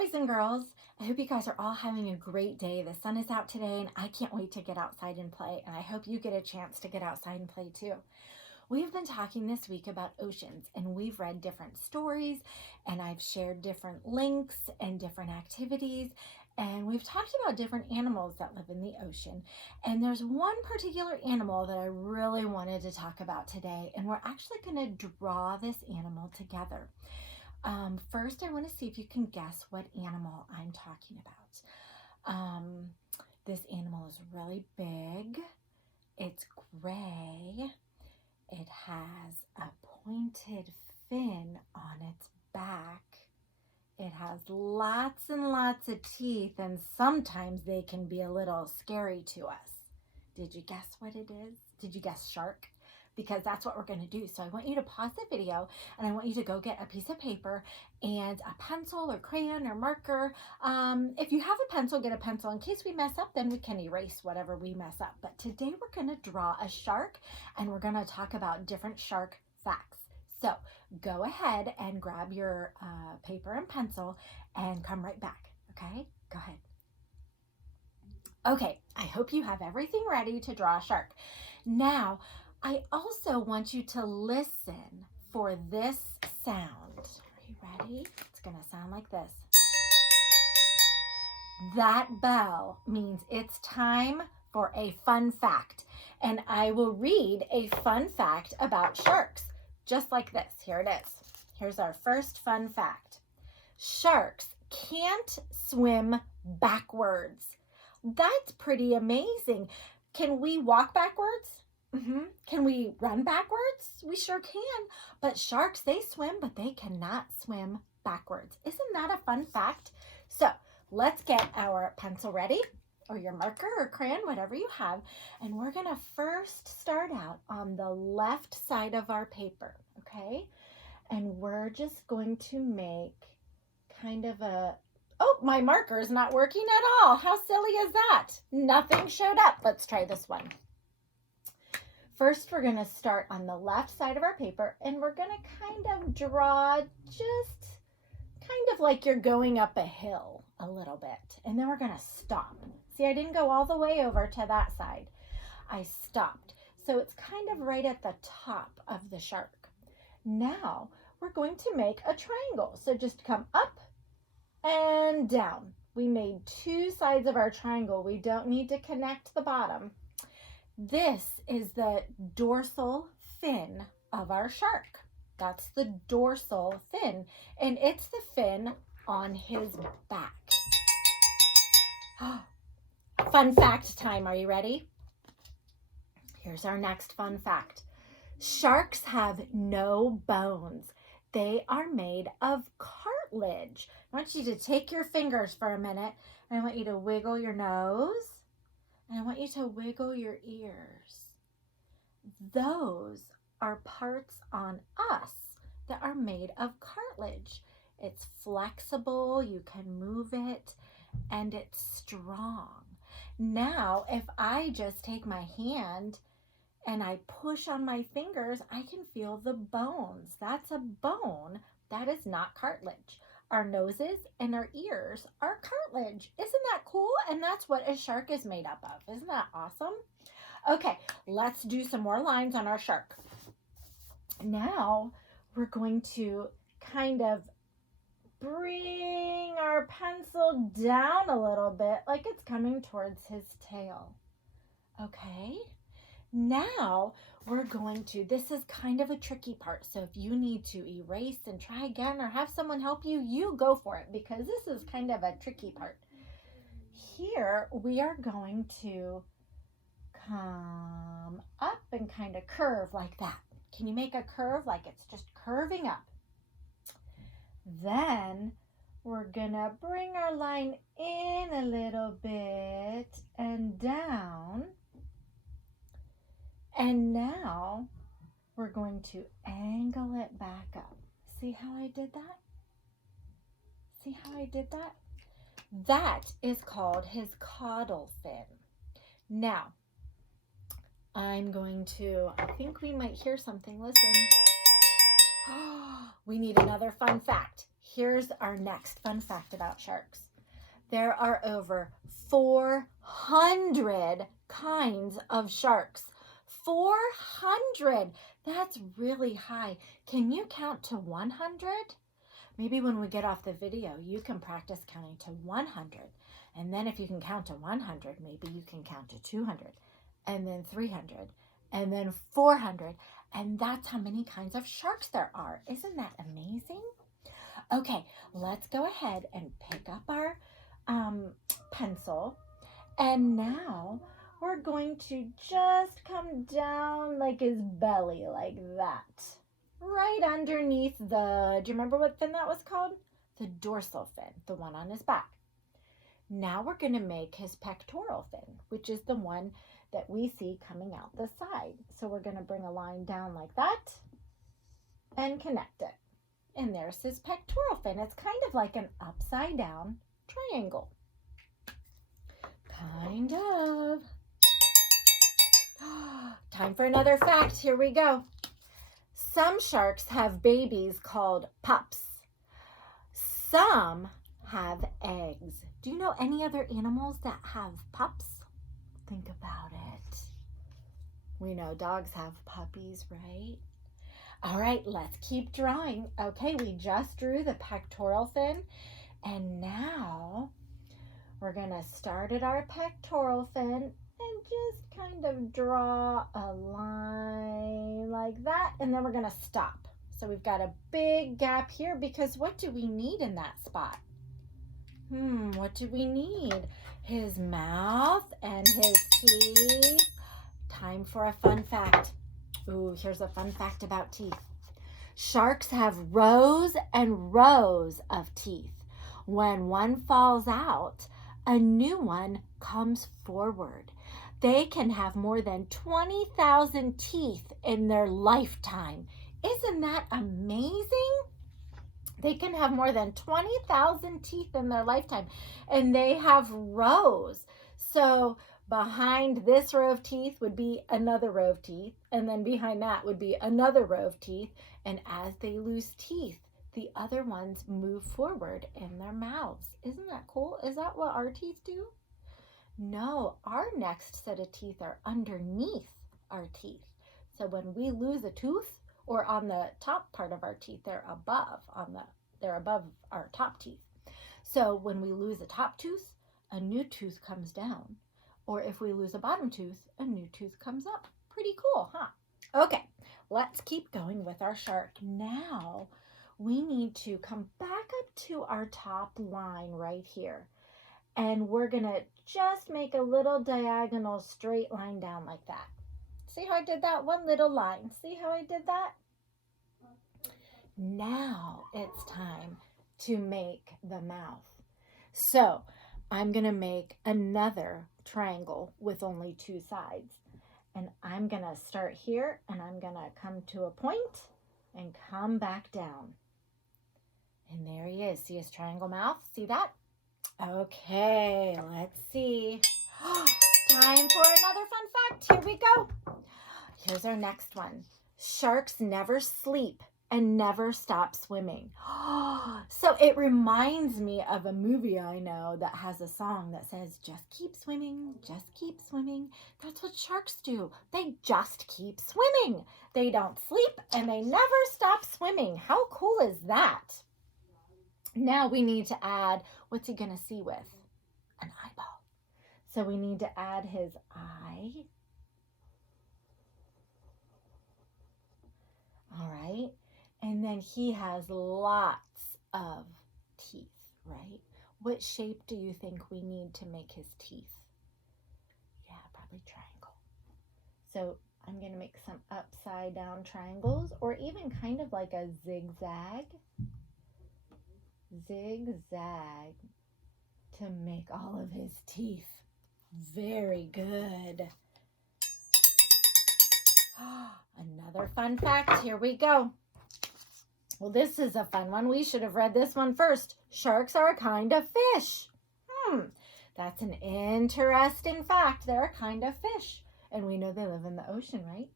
boys and girls. I hope you guys are all having a great day. The sun is out today and I can't wait to get outside and play. And I hope you get a chance to get outside and play too. We've been talking this week about oceans and we've read different stories and I've shared different links and different activities. And we've talked about different animals that live in the ocean. And there's one particular animal that I really wanted to talk about today. And we're actually going to draw this animal together. First, I want to see if you can guess what animal I'm talking about. This animal is really big. It's gray. It has a pointed fin on its back. It has lots and lots of teeth, and sometimes they can be a little scary to us. Did you guess what it is? Did you guess shark? Because that's what we're going to do. So I want you to pause the video and I want you to go get a piece of paper and a pencil or crayon or marker. If you have a pencil, get a pencil. In case we mess up, then we can erase whatever we mess up. But today we're going to draw a shark and we're going to talk about different shark facts. So go ahead and grab your paper and pencil and come right back. Okay, go ahead. Okay, I hope you have everything ready to draw a shark. Now, I also want you to listen for this sound. Are you ready? It's going to sound like this. That bell means it's time for a fun fact. And I will read a fun fact about sharks, just like this. Here it is. Here's our first fun fact. Sharks can't swim backwards. That's pretty amazing. Can we walk backwards? Can we run backwards? We sure can. But sharks, they swim, but they cannot swim backwards. Isn't that a fun fact? So let's get our pencil ready, or your marker or crayon, whatever you have. And we're going to first start out on the left side of our paper, okay? And we're just going to make kind of a... Oh, my marker is not working at all. How silly is that? Nothing showed up. Let's try this one. First, we're going to start on the left side of our paper, and we're going to kind of draw just kind of like you're going up a hill a little bit. And then we're going to stop. See, I didn't go all the way over to that side. I stopped. So it's kind of right at the top of the shark. Now, we're going to make a triangle. So just come up and down. We made two sides of our triangle. We don't need to connect the bottom. This is the dorsal fin of our shark. That's the dorsal fin, and it's the fin on his back. Fun fact time. Are you ready? Here's our next fun fact. Sharks have no bones. They are made of cartilage. I want you to take your fingers for a minute, and I want you to wiggle your nose. And I want you to wiggle your ears. Those are parts on us that are made of cartilage. It's flexible, you can move it, and it's strong. Now, if I just take my hand and I push on my fingers, I can feel the bones. That's a bone. That is not cartilage. Our noses and our ears are cartilage. Isn't that cool? And that's what a shark is made up of. Isn't that awesome? Okay, let's do some more lines on our shark. Now, we're going to kind of bring our pencil down a little bit like it's coming towards his tail. Okay? Now we're going to, this is kind of a tricky part. So if you need to erase and try again or have someone help you, you go for it because this is kind of a tricky part. Here we are going to come up and kind of curve like that. Can you make a curve like it's just curving up? Then we're gonna bring our line in a little bit and down. And now we're going to angle it back up. See how I did that? See how I did that? That is called his caudal fin. Now, I'm going to, I think we might hear something. Listen. We need another fun fact. here's our next fun fact about sharks. There are over 400 kinds of sharks. 400! That's really high. Can you count to 100? Maybe when we get off the video, you can practice counting to 100. And then if you can count to 100, maybe you can count to 200, and then 300, and then 400. And that's how many kinds of sharks there are. Isn't that amazing? Okay, let's go ahead and pick up our pencil. And now we're going to just come down like his belly, like that. Right underneath do you remember what fin that was called? The dorsal fin, the one on his back. Now we're going to make his pectoral fin, which is the one that we see coming out the side. So we're going to bring a line down like that and connect it. And there's his pectoral fin. It's kind of like an upside down triangle. Kind of. Time for another fact. Here we go. Some sharks have babies called pups. Some have eggs. Do you know any other animals that have pups? Think about it. We know dogs have puppies, right? All right, let's keep drawing. Okay, we just drew the pectoral fin, and now we're going to start at our pectoral fin and just kind of draw a line like that, and then we're going to stop. So we've got a big gap here because what do we need in that spot? What do we need? His mouth and his teeth. Time for a fun fact. Ooh, here's a fun fact about teeth. Sharks have rows and rows of teeth. When one falls out, a new one comes forward. They can have more than 20,000 teeth in their lifetime. Isn't that amazing? They can have more than 20,000 teeth in their lifetime, and they have rows. So behind this row of teeth would be another row of teeth, and then behind that would be another row of teeth. And as they lose teeth, the other ones move forward in their mouths. Isn't that cool? Is that what our teeth do? No, our next set of teeth are underneath our teeth. So when we lose a tooth, or on the top part of our teeth, they're above our top teeth. So when we lose a top tooth, a new tooth comes down. Or if we lose a bottom tooth, a new tooth comes up. Pretty cool, huh? Okay, let's keep going with our shark. Now we need to come back up to our top line right here. And we're gonna just make a little diagonal straight line down like that. See how I did that? One little line. See how I did that? Now it's time to make the mouth. So I'm going to make another triangle with only two sides. And I'm going to start here, and I'm going to come to a point and come back down. And there he is. See his triangle mouth? See that? Okay, let's see. Time for another fun fact. Here we go. Here's our next one. Sharks never sleep and never stop swimming. So it reminds me of a movie I know that has a song that says, just keep swimming, just keep swimming. That's what sharks do. They just keep swimming. They don't sleep and they never stop swimming. How cool is that? Now we need to add, what's he going to see with? An eyeball. So we need to add his eye. All right. And then he has lots of teeth, right? What shape do you think we need to make his teeth? Yeah, probably triangle. So I'm going to make some upside down triangles, or even kind of like a zigzag. Zigzag to make all of his teeth. Very good. Another fun fact. Here we go. Well, this is a fun one. We should have read this one first. Sharks are a kind of fish. That's an interesting fact. They're a kind of fish. And we know they live in the ocean, right?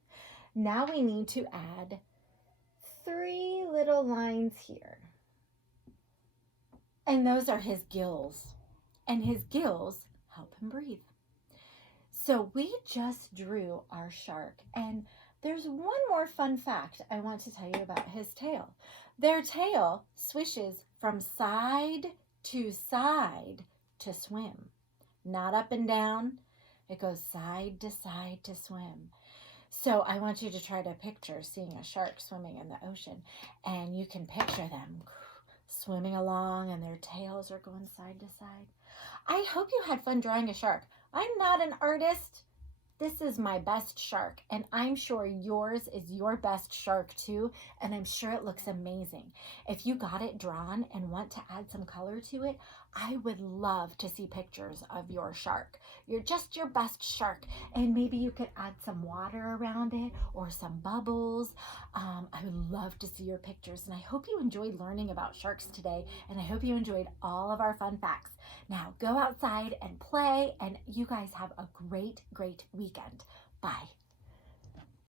Now we need to add 3 little lines here. And those are his gills. And his gills help him breathe. So we just drew our shark. And there's one more fun fact I want to tell you about his tail. Their tail swishes from side to swim. Not up and down. It goes side to swim. So I want you to try to picture seeing a shark swimming in the ocean, and you can picture them swimming along and their tails are going side to side. I hope you had fun drawing a shark. I'm not an artist. This is my best shark, and I'm sure yours is your best shark too, and I'm sure it looks amazing. If you got it drawn and want to add some color to it, I would love to see pictures of your shark. You're just your best shark, and maybe you could add some water around it or some bubbles. I would love to see your pictures, and I hope you enjoyed learning about sharks today, and I hope you enjoyed all of our fun facts. Now go outside and play, and you guys have a great weekend. Bye.